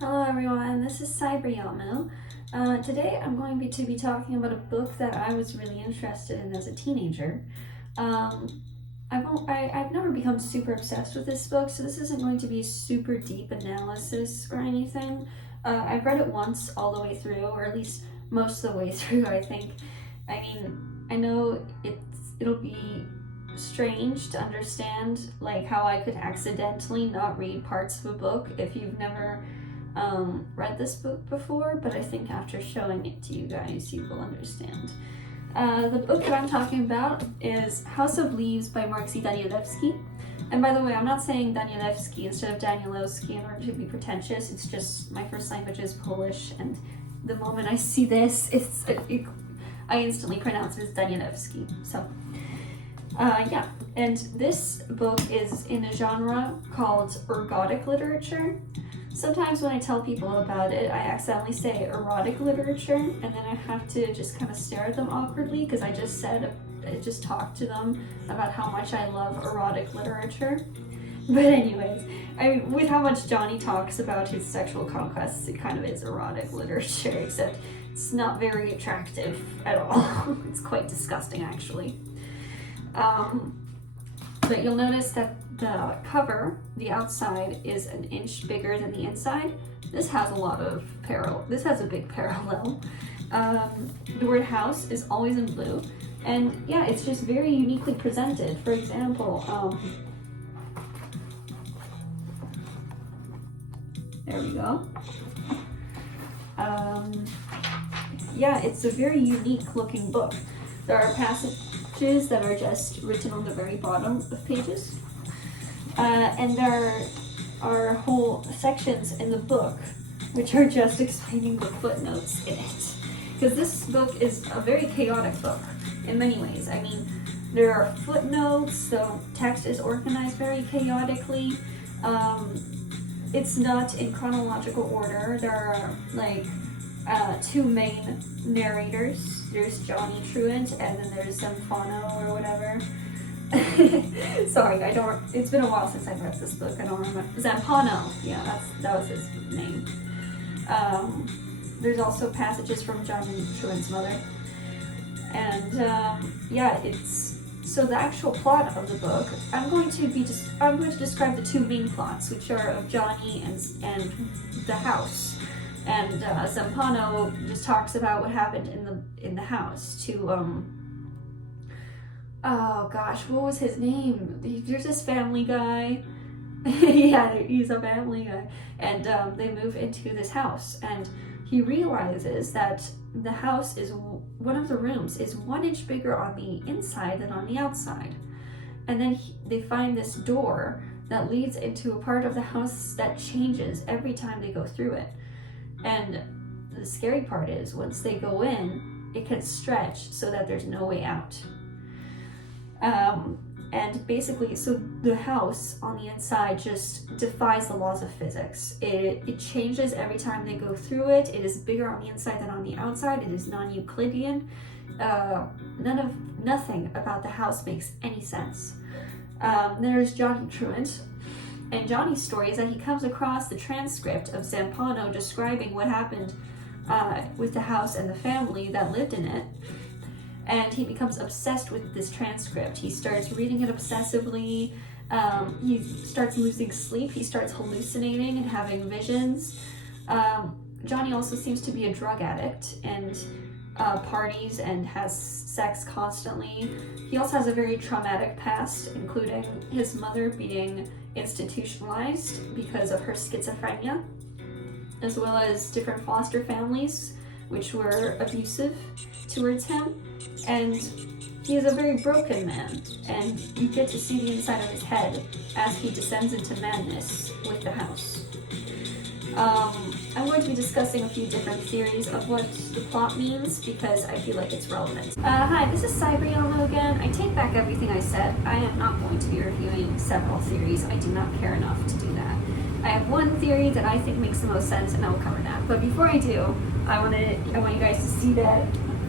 Hello everyone, this is Cyberyamu. Today I'm going to be talking about a book that I was really interested in as a teenager. I've never become super obsessed with this book, so this isn't going to be super deep analysis or anything. I've read it once all the way through, or at least most of the way through, I think. I mean, I know it'll be strange to understand like how I could accidentally not read parts of a book if you've never read this book before, but I think after showing it to you guys you will understand. The book that I'm talking about is House of Leaves by Marksy Danielewski. And by the way, I'm not saying Danielewski instead of Danielowski in order to be pretentious. It's just my first language is Polish, and the moment I see this, I instantly pronounce it as Danielewski. So, yeah. And this book is in a genre called ergodic literature. Sometimes when I tell people about it, I accidentally say erotic literature, and then I have to just kind of stare at them awkwardly because I just talked to them about how much I love erotic literature. But anyways, with how much Johnny talks about his sexual conquests, it kind of is erotic literature, except it's not very attractive at all. It's quite disgusting, actually. But you'll notice that the cover, the outside, is an inch bigger than the inside. This has a big parallel. The word house is always in blue, and yeah, it's just very uniquely presented. For example, there we go. Yeah, it's a very unique looking book. There are passages that are just written on the very bottom of pages. And there are whole sections in the book which are just explaining the footnotes in it. Because this book is a very chaotic book in many ways. I mean, there are footnotes, so text is organized very chaotically. It's not in chronological order. There are like two main narrators. There's Johnny Truant and then there's Zampano or whatever. Sorry, it's been a while since I've read this book. I don't remember. Zampano, yeah, that was his name. There's also passages from Johnny Truant's mother. And yeah, so the actual plot of the book, I'm going to describe the two main plots, which are of Johnny and the house. And Zampano just talks about what happened in the house to oh gosh, what was his name? There's this family guy. Yeah, he's a family guy. And they move into this house, and he realizes that the house one of the rooms is 1 inch bigger on the inside than on the outside. And then they find this door that leads into a part of the house that changes every time they go through it. And the scary part is, once they go in, it can stretch so that there's no way out. And basically, so the house on the inside just defies the laws of physics. It changes every time they go through it. It is bigger on the inside than on the outside. It is non-Euclidean. Nothing about the house makes any sense. There's Johnny Truant. And Johnny's story is that he comes across the transcript of Zampano describing what happened with the house and the family that lived in it. And he becomes obsessed with this transcript. He starts reading it obsessively. He starts losing sleep. He starts hallucinating and having visions. Johnny also seems to be a drug addict and parties and has sex constantly. He also has a very traumatic past, including his mother being institutionalized because of her schizophrenia, as well as different foster families which were abusive towards him. And he is a very broken man, and you get to see the inside of his head as he descends into madness with the house. I'm going to be discussing a few different theories of what the plot means because I feel like it's relevant. Hi, this is Cyberyamu again. I take back everything I said. I am not going to be reviewing several theories. I do not care enough to do that. I have one theory that I think makes the most sense, and I will cover that. But before I do, I want you guys to see that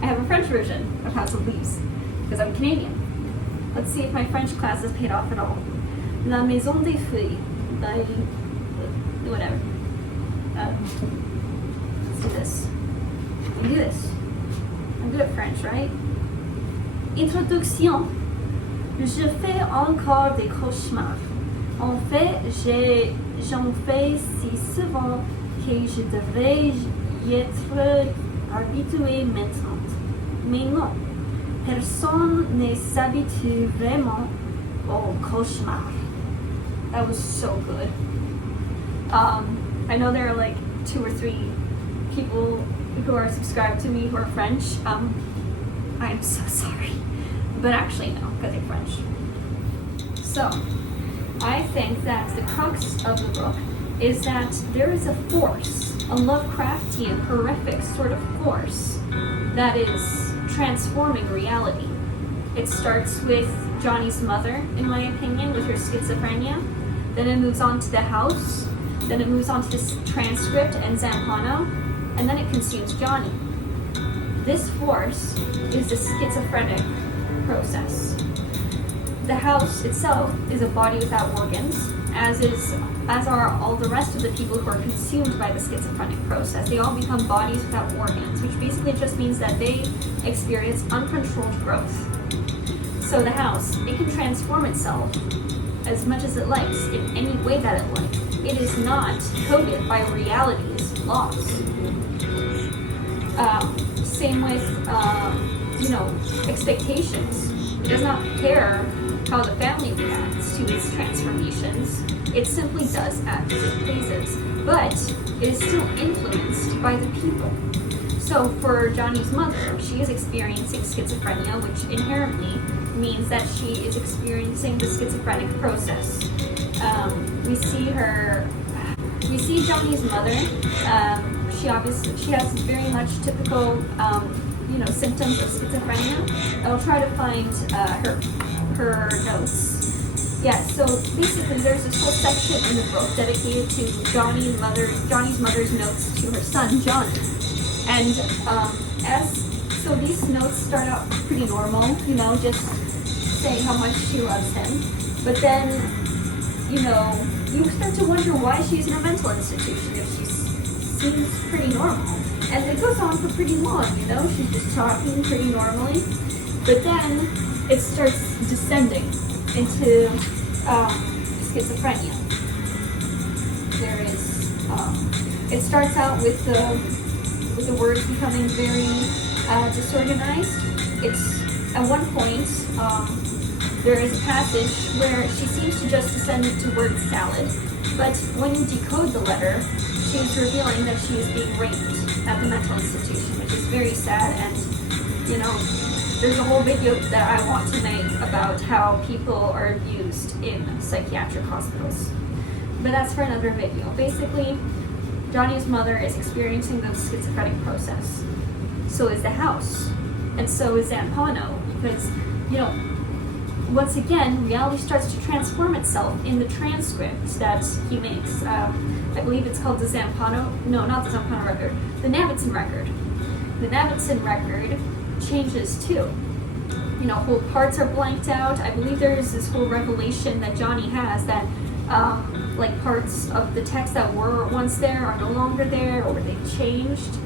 I have a French version of House of Leaves because I'm Canadian. Let's see if my French class has paid off at all. La Maison des Feuilles by whatever. Let's do this. I can do this. I'm good at French, right? Introduction. Je fais encore des cauchemars. En fait, j'en fais si souvent que je devrais y être habitué maintenant. Mais non, personne ne s'habitue vraiment au cauchemar. That was so good. I know there are like 2 or 3 people who are subscribed to me who are French. I'm so sorry. But actually no, because they're French. So, I think that the crux of the book is that there is a force, a Lovecraftian, horrific sort of force that is transforming reality. It starts with Johnny's mother, in my opinion, with her schizophrenia. Then it moves on to the house. Then it moves on to this transcript and Zampano. And then it consumes Johnny. This force is the schizophrenic process. The house itself is a body without organs, as are all the rest of the people who are consumed by the schizophrenic process. They all become bodies without organs, which basically just means that they experience uncontrolled growth. So the house, it can transform itself as much as it likes in any way that it likes. It is not coded by reality's laws. Same with, expectations. It does not care how the family reacts to its transformations. It simply does as it pleases, but it is still influenced by the people. So for Johnny's mother, she is experiencing schizophrenia, which inherently means that she is experiencing the schizophrenic process. We see Johnny's mother. She has very much typical, symptoms of schizophrenia. I'll try to find her notes. Yeah, so basically there's this whole section in the book dedicated to Johnny's mother's notes to her son, Johnny. And so these notes start out pretty normal, just saying how much she loves him. But then, you start to wonder why she's in a mental institution if she seems pretty normal. And it goes on for pretty long, she's just talking pretty normally. But then it starts descending into schizophrenia. There is, it starts out with the words becoming very disorganized. It's at one point, there is a passage where she seems to just descend into word salad, but when you decode the letter, she's revealing that she is being raped at the mental institution, which is very sad. And there's a whole video that I want to make about how people are abused in psychiatric hospitals, but that's for another video. Basically, Johnny's mother is experiencing the schizophrenic process. So is the house, and so is Zampano, because once again, reality starts to transform itself in the transcript that he makes. I believe it's called the Zampano, no, not the Zampano record, the Navidson record. The Navidson record changes too. Whole parts are blanked out. I believe there's this whole revelation that Johnny has that parts of the text that were once there are no longer there, or they've changed.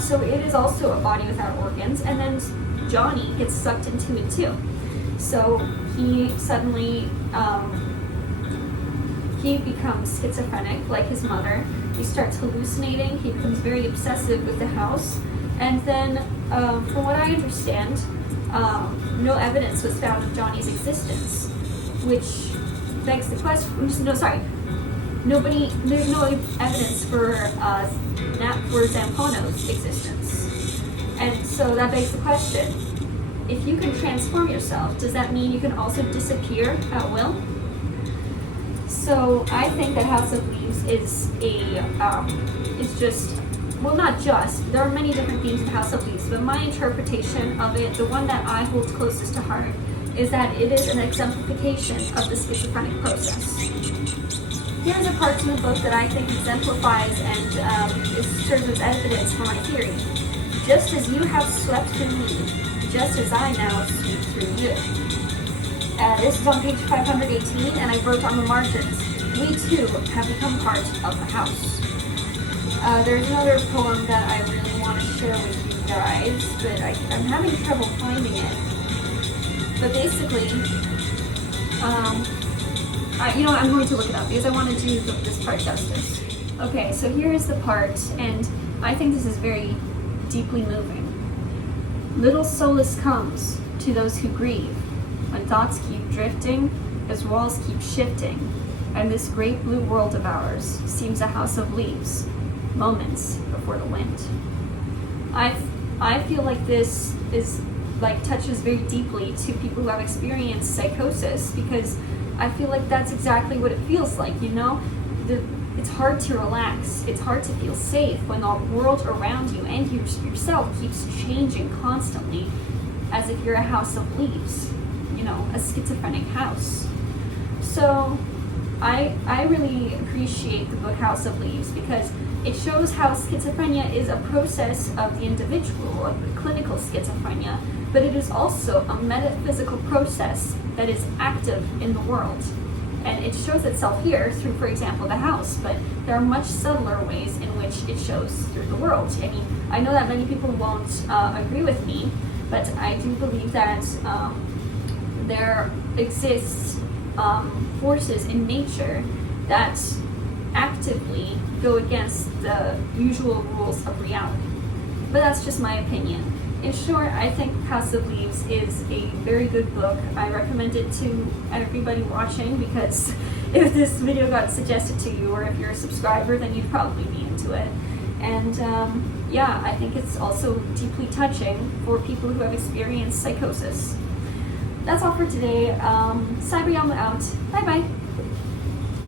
So it is also a body without organs, and then Johnny gets sucked into it too. So he suddenly, he becomes schizophrenic, like his mother. He starts hallucinating. He becomes very obsessive with the house. And then, from what I understand, no evidence was found of Johnny's existence, which begs the question. There's no evidence for Zampano's existence. And so that begs the question, if you can transform yourself, does that mean you can also disappear at will? So I think that House of Leaves is not just, there are many different themes in House of Leaves, but my interpretation of it, the one that I hold closest to heart, is that it is an exemplification of the schizophrenic process. Here's a part in the book that I think exemplifies and it serves as evidence for my theory. Just as you have slept through me, just as I now sleep through you. This is on page 518, and I wrote on the margins, we too have become part of the house. There's another poem that I really want to share with you guys, but I'm having trouble finding it. But basically, I'm going to look it up because I want to do this part justice. Okay, so here is the part, and I think this is very deeply moving. Little solace comes to those who grieve when thoughts keep drifting as walls keep shifting, and this great blue world of ours seems a house of leaves, moments before the wind. I feel like this is touches very deeply to people who have experienced psychosis, because I feel like that's exactly what it feels like, It's hard to relax, it's hard to feel safe when the world around you and yourself keeps changing constantly, as if you're a house of leaves, a schizophrenic house. So I really appreciate the book House of Leaves, because it shows how schizophrenia is a process of the individual, of the clinical schizophrenia, but it is also a metaphysical process that is active in the world. And it shows itself here through, for example, the house, but there are much subtler ways in which it shows through the world. I mean, I know that many people won't agree with me, but I do believe that there exists forces in nature that actively go against the usual rules of reality. But that's just my opinion. In short, I think House of Leaves is a very good book. I recommend it to everybody watching, because if this video got suggested to you, or if you're a subscriber, then you'd probably be into it. And I think it's also deeply touching for people who have experienced psychosis. That's all for today. Cyber Yama out. Bye bye.